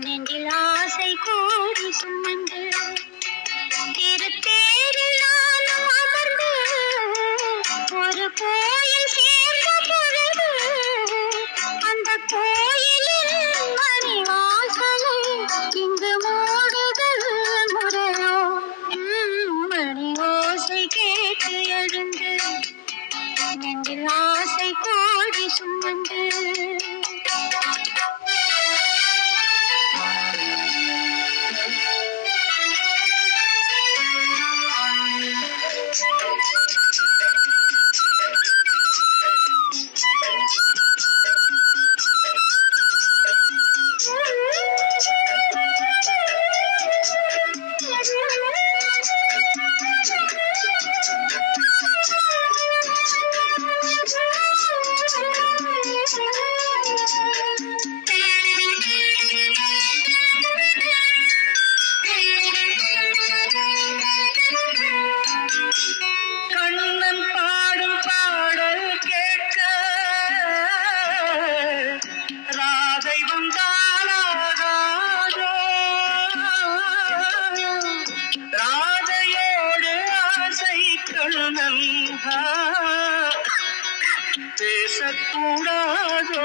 நெஞ்சில் ஆசை கோடி சுமந்து திருத்தேரில் நானும் அமர்ந்து ஒரு கோயில் சேர்ந்த பொழுது அந்த கோயிலில் மணி வாசலை இங்கு மூடுதல் முறையோ மணி ஓசை கேட்டு எழுந்து நெஞ்சில் ஆசை கோடி சுமந்து பேசக்கூடாதோ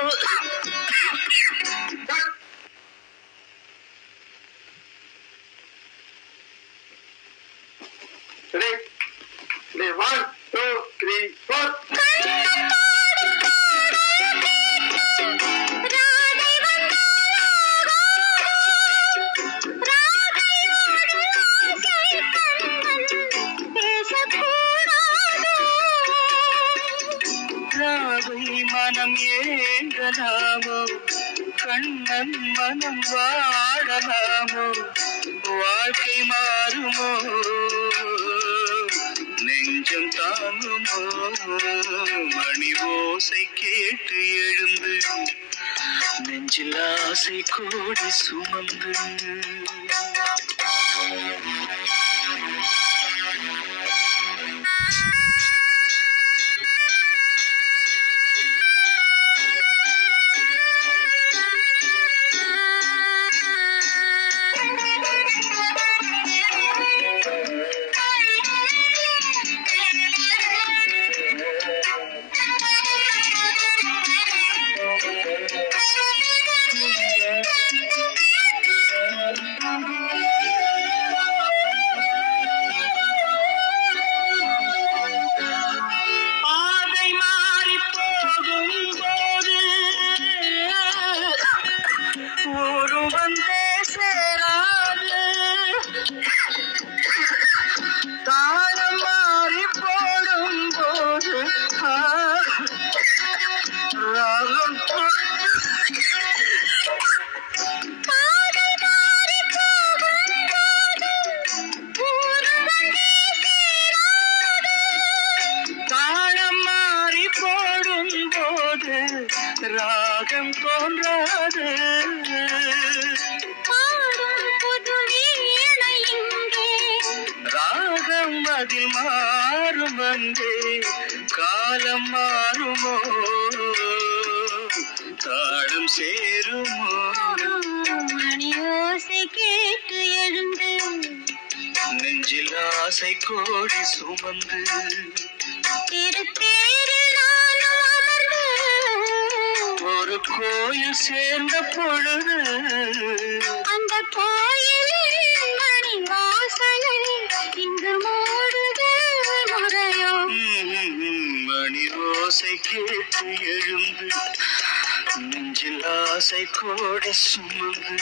One, two, three, four. Radhai மனம் ஏங்கலாமோ கண்ணன் மனம் வாழலாமோ வாழ்க்கை மாறுமோ நெஞ்சம் தாங்குமோ மணி ஓசை கேட்டு எழுந்து நெஞ்சில் ஆசை கோடி சுமந்து ராகம் தோன்றாது ராகம் அதில் மாறும் வந்தே காலம் மாறுமோ தாளம் சேருமோ மணி ஓசை கேட்டு எழுந்து நெஞ்சில் ஆசை கோடி சுமந்து ஒரு கோயில் சேர்ந்த பொழுது அந்த கோயிலில் மணி வாசலை இங்கு மூடுதல் முறையோ மணி ஓசை கேட்டு எழுந்து நெஞ்சில் ஆசை கோடி சுமந்து